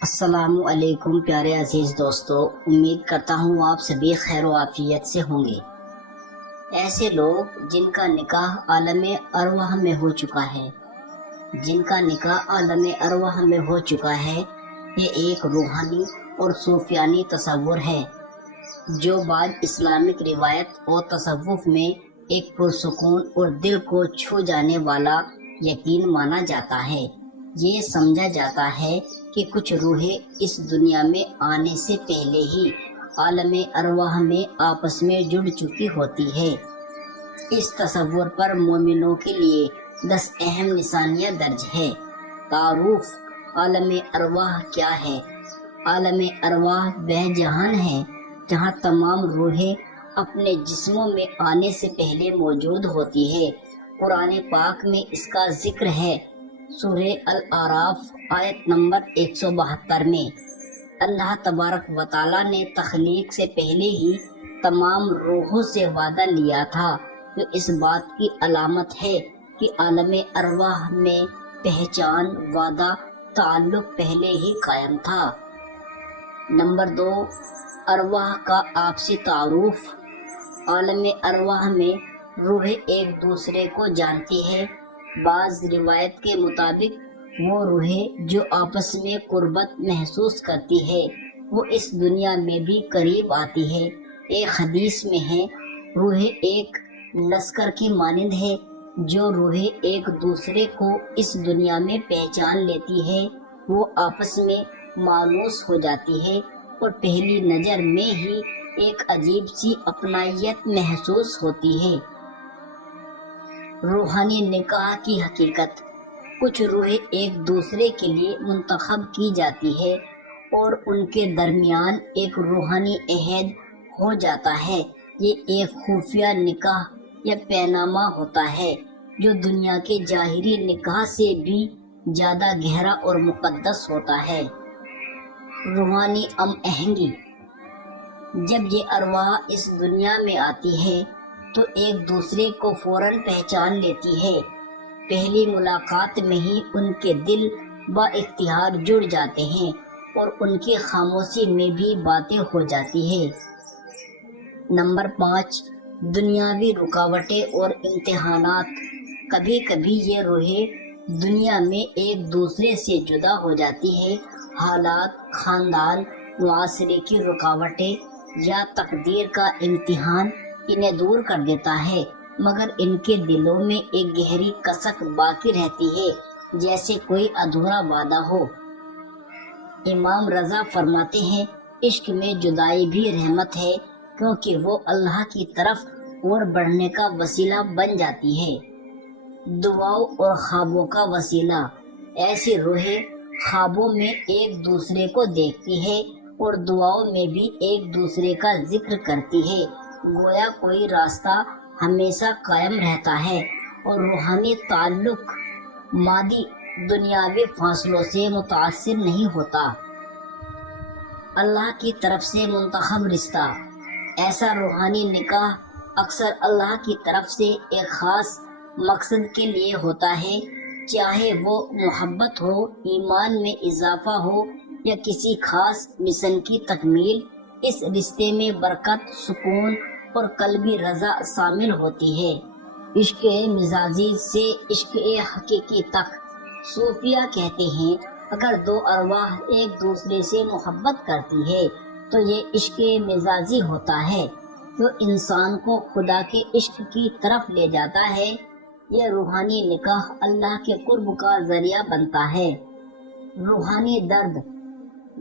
السلام علیکم پیارے عزیز دوستو، امید کرتا ہوں آپ سبھی خیر و عافیت سے ہوں گے۔ ایسے لوگ جن کا نکاح عالم ارواح میں ہو چکا ہے، یہ ایک روحانی اور صوفیانی تصور ہے جو بعد اسلامک روایت اور تصوف میں ایک پرسکون اور دل کو چھو جانے والا یقین مانا جاتا ہے۔ یہ سمجھا جاتا ہے کہ کچھ روحیں اس دنیا میں آنے سے پہلے ہی عالم ارواح میں آپس میں جڑ چکی ہوتی ہے۔ اس تصور پر مومنوں کے لیے 10 اہم نشانیاں درج ہے۔ تعارف: عالم ارواح کیا ہے؟ عالم ارواح وہ جہان ہے جہاں تمام روحیں اپنے جسموں میں آنے سے پہلے موجود ہوتی ہے۔ قرآن پاک میں اس کا ذکر ہے۔ سورہ الاعراف آیت نمبر 172 میں اللہ تبارک و تعالیٰ نے تخلیق سے پہلے ہی تمام روحوں سے وعدہ لیا تھا، جو اس بات کی علامت ہے کہ عالم ارواح میں پہچان، وعدہ، تعلق پہلے ہی قائم تھا۔ نمبر 2، ارواح کا آپسی تعارف۔ عالم ارواح میں روحیں ایک دوسرے کو جانتی ہے۔ بعض روایت کے مطابق وہ روحیں جو آپس میں قربت محسوس کرتی ہے وہ اس دنیا میں بھی قریب آتی ہے۔ ایک حدیث میں ہے، روحیں ایک لشکر کی مانند ہے۔ جو روحیں ایک دوسرے کو اس دنیا میں پہچان لیتی ہے وہ آپس میں مانوس ہو جاتی ہے اور پہلی نظر میں ہی ایک عجیب سی اپنائیت محسوس ہوتی ہے۔ روحانی نکاح کی حقیقت: کچھ روحیں ایک دوسرے کے لیے منتخب کی جاتی ہے اور ان کے درمیان ایک روحانی عہد ہو جاتا ہے۔ یہ ایک خفیہ نکاح یا پینامہ ہوتا ہے جو دنیا کے ظاہری نکاح سے بھی زیادہ گہرا اور مقدس ہوتا ہے۔ روحانی ہم آہنگی: جب یہ ارواح اس دنیا میں آتی ہے تو ایک دوسرے کو فوراً پہچان لیتی ہے۔ پہلی ملاقات میں ہی ان کے دل با اختیار جڑ جاتے ہیں اور ان کی خاموشی میں بھی باتیں ہو جاتی ہیں۔ نمبر 5، دنیاوی رکاوٹیں اور امتحانات۔ کبھی کبھی یہ روحیں دنیا میں ایک دوسرے سے جدا ہو جاتی ہیں۔ حالات، خاندان، معاشرے کی رکاوٹیں یا تقدیر کا امتحان انہیں دور کر دیتا ہے، مگر ان کے دلوں میں ایک گہری کسک باقی رہتی ہے، جیسے کوئی ادھورا وعدہ ہو۔ امام رضا فرماتے ہیں، عشق میں جدائی بھی رحمت ہے کیونکہ وہ اللہ کی طرف اور بڑھنے کا وسیلہ بن جاتی ہے۔ دعاؤں اور خوابوں کا وسیلہ: ایسی روحیں خوابوں میں ایک دوسرے کو دیکھتی ہے اور دعاؤں میں بھی ایک دوسرے کا ذکر کرتی ہے، گویا کوئی راستہ ہمیشہ قائم رہتا ہے اور روحانی تعلق مادی دنیاوی فاصلوں سے متاثر نہیں ہوتا۔ اللہ کی طرف سے منتخب رشتہ: ایسا روحانی نکاح اکثر اللہ کی طرف سے ایک خاص مقصد کے لیے ہوتا ہے، چاہے وہ محبت ہو، ایمان میں اضافہ ہو یا کسی خاص مشن کی تکمیل۔ اس رشتے میں برکت، سکون اور قلبی رضا شامل ہوتی ہے۔ عشق مزاجی سے عشق حقیقی تک۔ صوفیہ کہتے ہیں، اگر دو ارواح ایک دوسرے سے محبت کرتی ہے تو یہ عشق مزاجی ہوتا ہے جو انسان کو خدا کے عشق کی طرف لے جاتا ہے۔ یہ روحانی نکاح اللہ کے قرب کا ذریعہ بنتا ہے۔ روحانی درد: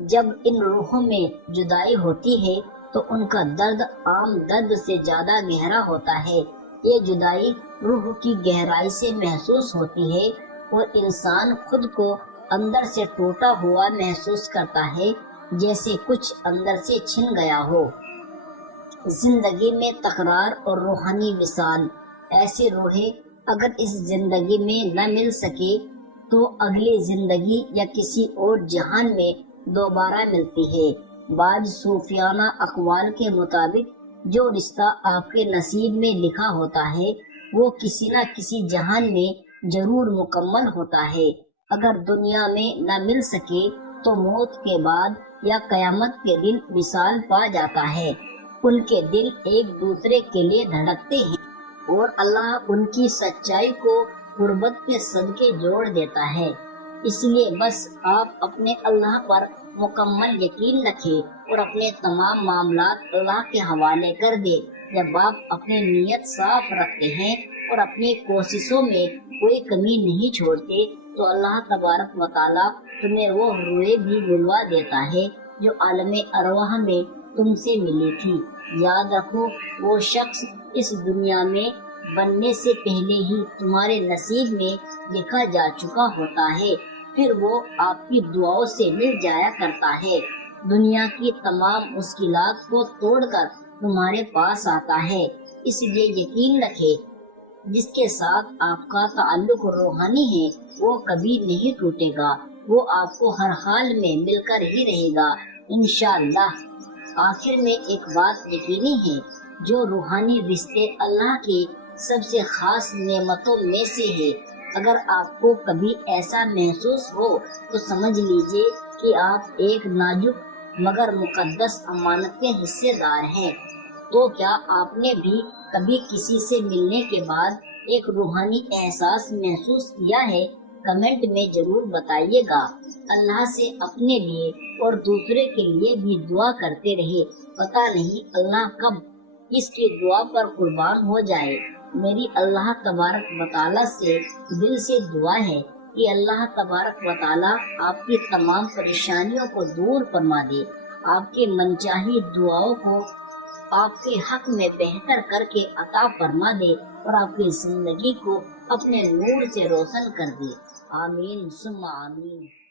جب ان روحوں میں جدائی ہوتی ہے تو ان کا درد عام درد سے زیادہ گہرا ہوتا ہے۔ یہ جدائی روح کی گہرائی سے محسوس ہوتی ہے اور انسان خود کو اندر سے ٹوٹا ہوا محسوس کرتا ہے، جیسے کچھ اندر سے چھن گیا ہو۔ زندگی میں تکرار اور روحانی وصال: ایسی روحیں اگر اس زندگی میں نہ مل سکے تو اگلی زندگی یا کسی اور جہان میں دوبارہ ملتی ہے۔ بعض صوفیانہ اقوال کے مطابق جو رشتہ آپ کے نصیب میں لکھا ہوتا ہے وہ کسی نہ کسی جہان میں ضرور مکمل ہوتا ہے۔ اگر دنیا میں نہ مل سکے تو موت کے بعد یا قیامت کے دن وصال پا جاتا ہے۔ ان کے دل ایک دوسرے کے لیے دھڑکتے ہیں اور اللہ ان کی سچائی کو قربت کے صدقے جوڑ دیتا ہے۔ اس لیے بس آپ اپنے اللہ پر مکمل یقین رکھیں اور اپنے تمام معاملات اللہ کے حوالے کر دیں۔ جب آپ اپنی نیت صاف رکھتے ہیں اور اپنی کوششوں میں کوئی کمی نہیں چھوڑتے تو اللہ تبارک و تعالیٰ تمہیں وہ روحیں بھی ملوا دیتا ہے جو عالم ارواح میں تم سے ملی تھی۔ یاد رکھو وہ شخص اس دنیا میں بننے سے پہلے ہی تمہارے نصیب میں لکھا جا چکا ہوتا ہے، پھر وہ آپ کی دعاؤں سے مل جایا کرتا ہے، دنیا کی تمام مشکلات کو توڑ کر تمہارے پاس آتا ہے۔ اس لیے یقین رکھے جس کے ساتھ آپ کا تعلق روحانی ہے وہ کبھی نہیں ٹوٹے گا، وہ آپ کو ہر حال میں مل کر ہی رہے گا انشاءاللہ۔ آخر میں ایک بات یقینی ہے، جو روحانی رشتے اللہ کی سب سے خاص نعمتوں میں سے ہے۔ اگر آپ کو کبھی ایسا محسوس ہو تو سمجھ لیجئے کہ آپ ایک نازک مگر مقدس امانت کے حصے دار ہیں۔ تو کیا آپ نے بھی کبھی کسی سے ملنے کے بعد ایک روحانی احساس محسوس کیا ہے؟ کمنٹ میں ضرور بتائیے گا۔ اللہ سے اپنے لیے اور دوسرے کے لیے بھی دعا کرتے رہے، پتہ نہیں اللہ کب اس کی دعا پر قربان ہو جائے۔ میری اللہ تبارک و تعالیٰ سے دل سے دعا ہے کہ اللہ تبارک و تعالیٰ آپ کی تمام پریشانیوں کو دور فرما دے، آپ کے منچاہی دعاؤں کو آپ کے حق میں بہتر کر کے عطا فرما دے اور آپ کی زندگی کو اپنے نور سے روشن کر دے۔ آمین ثم آمین۔